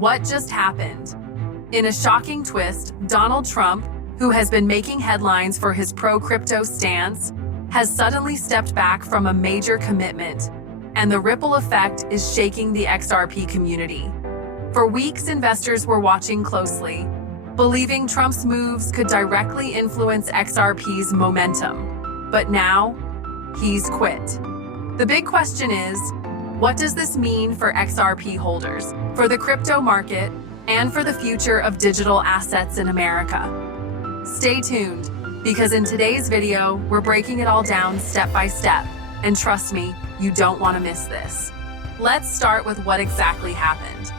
What just happened? In a shocking twist, Donald Trump, who has been making headlines for his pro-crypto stance, has suddenly stepped back from a major commitment, and the ripple effect is shaking the XRP community. For weeks, investors were watching closely, believing Trump's moves could directly influence XRP's momentum. But now, he's quit. The big question is, what does this mean for XRP holders, for the crypto market, and for the future of digital assets in America? Stay tuned, because in today's video, we're breaking it all down step by step, and trust me, you don't want to miss this. Let's start with what exactly happened.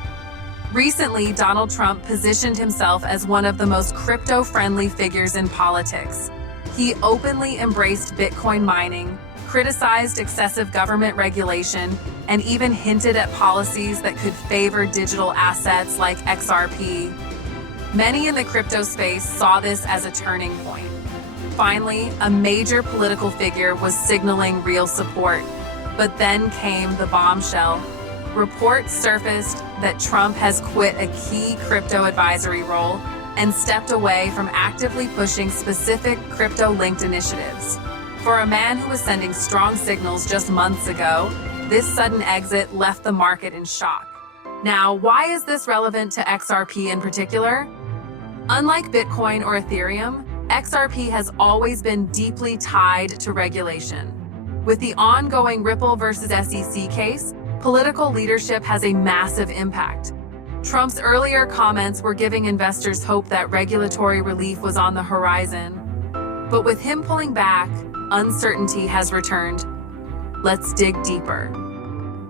Recently, Donald Trump positioned himself as one of the most crypto-friendly figures in politics. He openly embraced Bitcoin mining, criticized excessive government regulation, and even hinted at policies that could favor digital assets like XRP. Many in the crypto space saw this as a turning point. Finally, a major political figure was signaling real support. But then came the bombshell. Reports surfaced that Trump has quit a key crypto advisory role and stepped away from actively pushing specific crypto-linked initiatives. For a man who was sending strong signals just months ago, this sudden exit left the market in shock. Now, why is this relevant to XRP in particular? Unlike Bitcoin or Ethereum, XRP has always been deeply tied to regulation. With the ongoing Ripple versus SEC case, political leadership has a massive impact. Trump's earlier comments were giving investors hope that regulatory relief was on the horizon. But with him pulling back, uncertainty has returned. Let's dig deeper.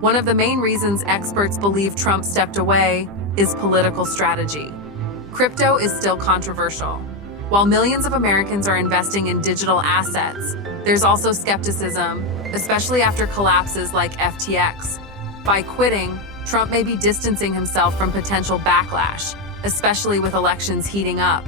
One of the main reasons experts believe Trump stepped away is political strategy. Crypto is still controversial. While millions of Americans are investing in digital assets, there's also skepticism, especially after collapses like FTX. By quitting, Trump may be distancing himself from potential backlash, especially with elections heating up.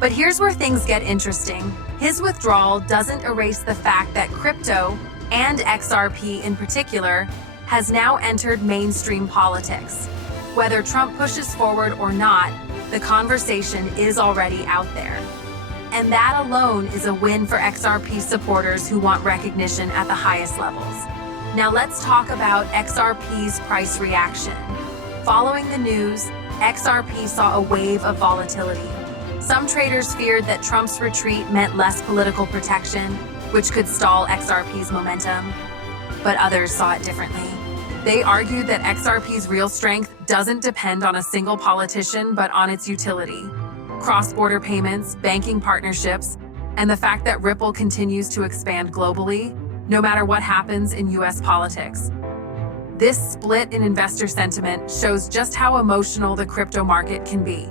But here's where things get interesting. His withdrawal doesn't erase the fact that crypto, and XRP in particular, has now entered mainstream politics. Whether Trump pushes forward or not, the conversation is already out there. And that alone is a win for XRP supporters who want recognition at the highest levels. Now let's talk about XRP's price reaction. Following the news, XRP saw a wave of volatility. Some traders feared that Trump's retreat meant less political protection, which could stall XRP's momentum. But others saw it differently. They argued that XRP's real strength doesn't depend on a single politician, but on its utility. Cross-border payments, banking partnerships, and the fact that Ripple continues to expand globally, no matter what happens in US politics. This split in investor sentiment shows just how emotional the crypto market can be.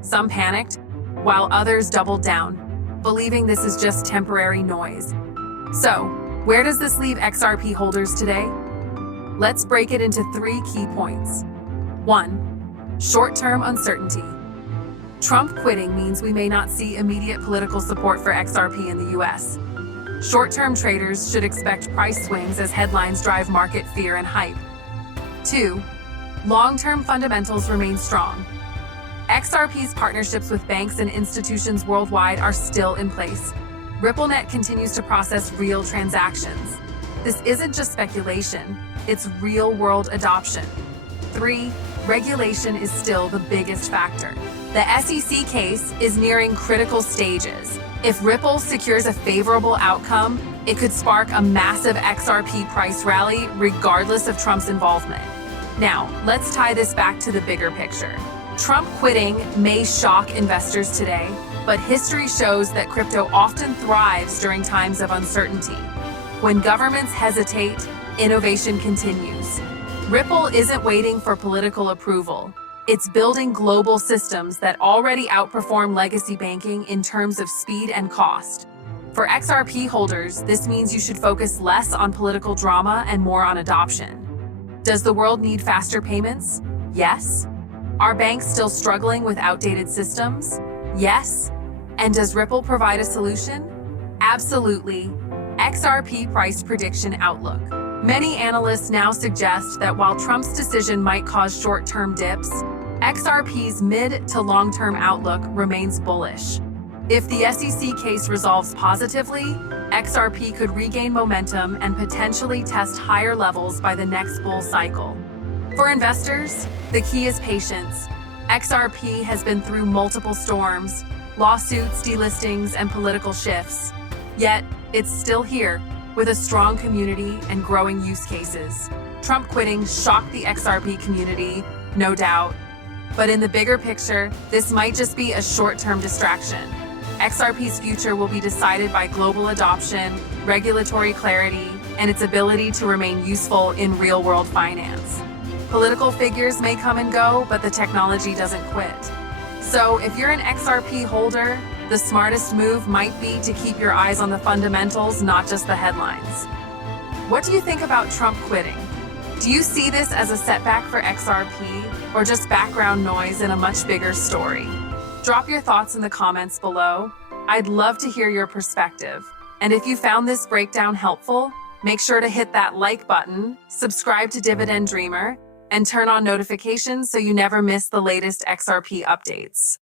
Some panicked, while others doubled down, believing this is just temporary noise. So, where does this leave XRP holders today? Let's break it into 3 key points. 1. Short-term uncertainty. Trump quitting means we may not see immediate political support for XRP in the US. Short-term traders should expect price swings as headlines drive market fear and hype. 2. Long-term fundamentals remain strong. XRP's partnerships with banks and institutions worldwide are still in place. RippleNet continues to process real transactions. This isn't just speculation, it's real-world adoption. 3. Regulation is still the biggest factor. The SEC case is nearing critical stages. If Ripple secures a favorable outcome, it could spark a massive XRP price rally regardless of Trump's involvement. Now, let's tie this back to the bigger picture. Trump quitting may shock investors today, but history shows that crypto often thrives during times of uncertainty. When governments hesitate, innovation continues. Ripple isn't waiting for political approval. It's building global systems that already outperform legacy banking in terms of speed and cost. For XRP holders, this means you should focus less on political drama and more on adoption. Does the world need faster payments? Yes. Are banks still struggling with outdated systems? Yes. And does Ripple provide a solution? Absolutely. XRP price prediction outlook. Many analysts now suggest that while Trump's decision might cause short-term dips, XRP's mid to long-term outlook remains bullish. If the SEC case resolves positively, XRP could regain momentum and potentially test higher levels by the next bull cycle. For investors, the key is patience. XRP has been through multiple storms, lawsuits, delistings, and political shifts. Yet, it's still here, with a strong community and growing use cases. Trump quitting shocked the XRP community, no doubt. But in the bigger picture, this might just be a short-term distraction. XRP's future will be decided by global adoption, regulatory clarity, and its ability to remain useful in real-world finance. Political figures may come and go, but the technology doesn't quit. So if you're an XRP holder, the smartest move might be to keep your eyes on the fundamentals, not just the headlines. What do you think about Trump quitting? Do you see this as a setback for XRP or just background noise in a much bigger story? Drop your thoughts in the comments below. I'd love to hear your perspective. And if you found this breakdown helpful, make sure to hit that like button, subscribe to Dividend Dreamer, and turn on notifications so you never miss the latest XRP updates.